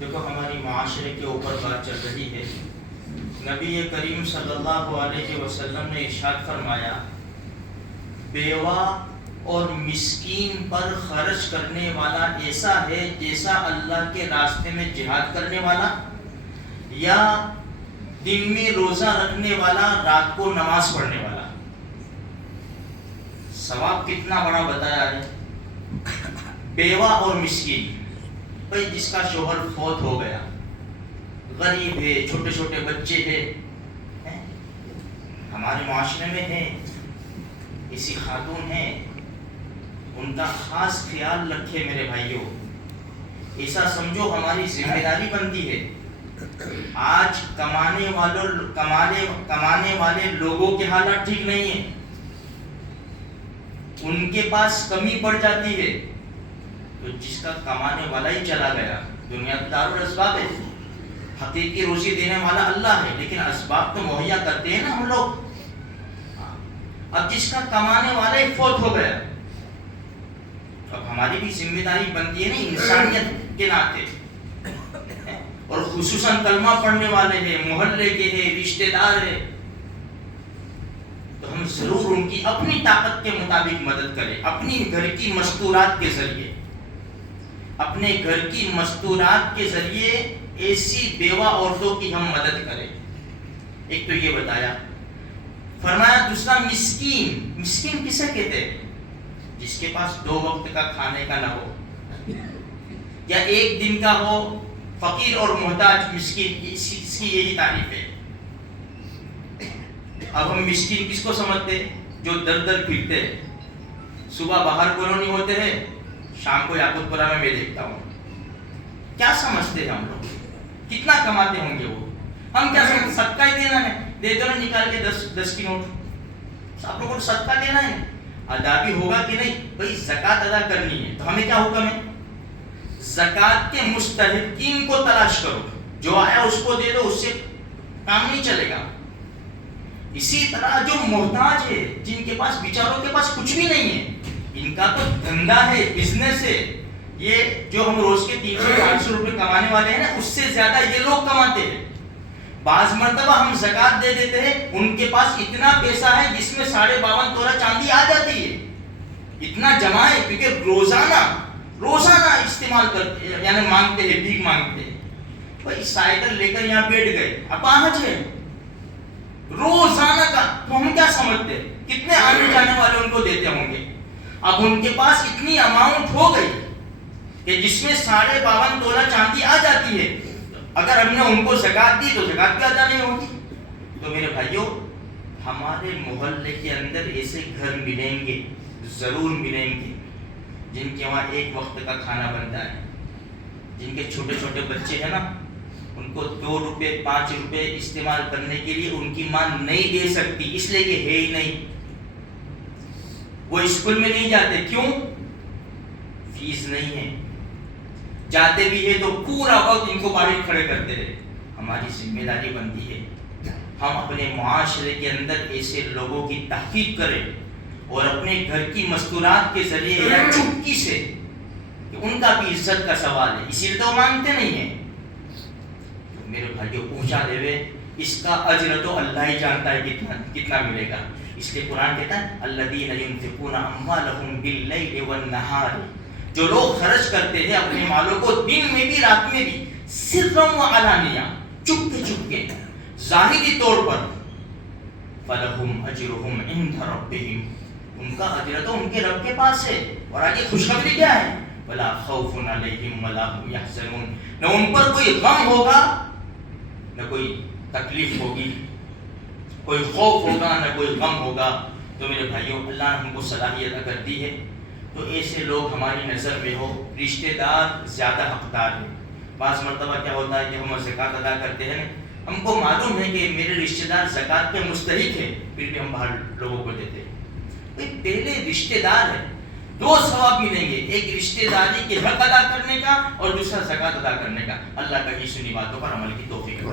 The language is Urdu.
دیکھو ہماری معاشرے کے اوپر بات چل رہی ہے. نبی کریم صلی اللہ علیہ وسلم نے ارشاد فرمایا بیوہ اور مسکین پر خرچ کرنے والا ایسا ہے جیسا اللہ کے راستے میں جہاد کرنے والا یا دن میں روزہ رکھنے والا رات کو نماز پڑھنے والا. ثواب کتنا بڑا بتایا ہے. بیوہ اور مسکین، بھائی جس کا شوہر فوت ہو گیا، غریب ہے، چھوٹے چھوٹے بچے ہیں، ہمارے معاشرے میں ہیں ایسی خاتون ہیں، ان کا خاص خیال رکھے میرے بھائیوں. ایسا سمجھو ہماری ذمہ داری بنتی ہے. آج کمانے والے لوگوں کے حالات ٹھیک نہیں ہیں، ان کے پاس کمی پڑ جاتی ہے. تو جس کا کمانے والا ہی چلا گیا، دنیا دار الاسباب ہے، حقیقی روزی دینے والا اللہ ہے، لیکن اسباب تو مہیا کرتے ہیں نا ہم لوگ. اب جس کا کمانے والا ہی فوت ہو گیا، اب ہماری بھی ذمہ داری بنتی ہے نا انسانیت کے ناطے، اور خصوصاً کلمہ پڑھنے والے ہیں، محلے کے ہیں، رشتہ دار ہیں، تو ہم ضرور ان کی اپنی طاقت کے مطابق مدد کریں. اپنی گھر کی مستورات کے ذریعے، اپنے گھر کی مستورات کے ذریعے ایسی بیوہ عورتوں کی ہم مدد کریں. ایک تو یہ بتایا. فرمایا دوسرا مسکین. مسکین کسے کہتے ہیں؟ جس کے پاس 2 وقت کا کھانے کا نہ ہو یا 1 دن کا ہو، فقیر اور محتاج مسکین، اس کی یہی تعریف ہے. اب ہم مسکین کس کو سمجھتے ہیں؟ جو در در پھرتے ہیں، صبح باہر کالونی ہوتے ہیں، شام کو یاقوت پورہ میں دیکھتا ہوں. کیا سمجھتے ہیں ہم لوگ؟ کتنا کماتے ہوں گے وہ؟ ہم کیا سمجھتے؟ صدقہ ہی دینا ہے، دے دو نا نکال کے 10 کی نوٹ. آپ لوگوں کو صدقہ دینا ہے، ادا بھی ہوگا کہ نہیں؟ بھائی زکوٰۃ ادا کرنی ہے تو ہمیں کیا حکم ہے؟ زکوٰۃ کے مستحقین کو تلاش کرو، جو آیا اس کو دے دو، اس سے کام نہیں چلے گا. اسی طرح جو محتاج ہے، جن کے پاس بیچاروں کے پاس کچھ بھی نہیں ہے، ان کا تو دھندا ہے، بزنس ہے، یہ جو ہم روز کے 300-500 روپے کمانے والے ہیں نا، اس سے زیادہ یہ لوگ کماتے ہیں. بعض مرتبہ ہم زکوٰۃ دے دیتے ہیں، ان کے پاس اتنا پیسہ ہے جس میں 52.5 تولہ چاندی آ جاتی ہے. اتنا جمع ہے کیونکہ روزانہ استعمال کرتے ہیں، یعنی مانگتے ہیں، بھیک مانگتے ہیں. بھائی سائیکل لے کر یہاں بیٹھ گئے، اپاہج ہے، روزانہ کا. تو ہم کیا سمجھتے ہیں کتنے آنے جانے والے ان کو دیتے ہوں گے؟ اب ان کے پاس اتنی اماؤنٹ ہو گئی کہ جس میں 52.5 تولہ چاندی آ جاتی ہے. اگر ہم نے ان کو زکوٰۃ دی تو زکوٰۃ بھی ادا نہیں ہوگی. تو میرے بھائیوں، ہمارے محلے کے اندر ایسے گھر ملیں گے، ضرور ملیں گے، جن کے وہاں 1 وقت کا کھانا بنتا ہے، جن کے چھوٹے چھوٹے بچے ہیں نا، ان کو 2 روپے 5 روپے استعمال کرنے کے لیے ان کی ماں نہیں دے سکتی، اس لیے کہ ہے ہی نہیں. وہ اسکول میں نہیں جاتے، کیوں؟ فیس نہیں ہے. جاتے بھی ہے تو پورا وقت ان کو باہر کھڑے کرتے رہے. ہماری ذمہ داری بنتی ہے ہم اپنے معاشرے کے اندر ایسے لوگوں کی تحقیق کریں، اور اپنے گھر کی مستورات کے ذریعے یا چپکی سے، کہ ان کا بھی عزت کا سوال ہے، اسی لیے تو مانگتے نہیں ہیں. تو میرے بھائیوں، پہنچا دے وے، اس کا اجر تو اللہ ہی جانتا ہے کتنا ملے گا. اس لیے قرآن کہتا ہے الذین ينفقون اموالهم باللیل والنہار، جو لوگ خرچ کرتے ہیں اپنے مالوں کو دن میں بھی رات میں بھی، سرا وعلانیہ، چپ کے ظاہری طور پر، فلہم اجرہم عند ربہم، ان کا اجر تو ان کے رب کے پاس ہے. اور آگے خوشخبری کیا ہے؟ ولا خوف علیہم ولا هم یحزنون، نہ ان پر کوئی غم ہوگا، نہ کوئی تکلیف ہوگی، کوئی خوف ہوگا، نہ کوئی غم ہوگا. تو میرے بھائیوں، اللہ نے ہم کو صلاحیت اگر دی ہے تو ایسے لوگ ہماری نظر میں ہو. رشتہ دار زیادہ حقدار ہیں. بعض مرتبہ کیا ہوتا ہے کہ ہم زکوٰۃ ادا کرتے ہیں، ہم کو معلوم ہے کہ میرے رشتہ دار زکوٰۃ کے مستحق ہیں، پھر بھی ہم باہر لوگوں کو دیتے ہیں. پہلے رشتہ دار ہے، 2 ثواب ملیں گے، ایک رشتہ داری کے حق ادا کرنے کا اور دوسرا زکوٰۃ ادا کرنے کا. اللہ کا ہی سنی باتوں پر عمل کی توفیق.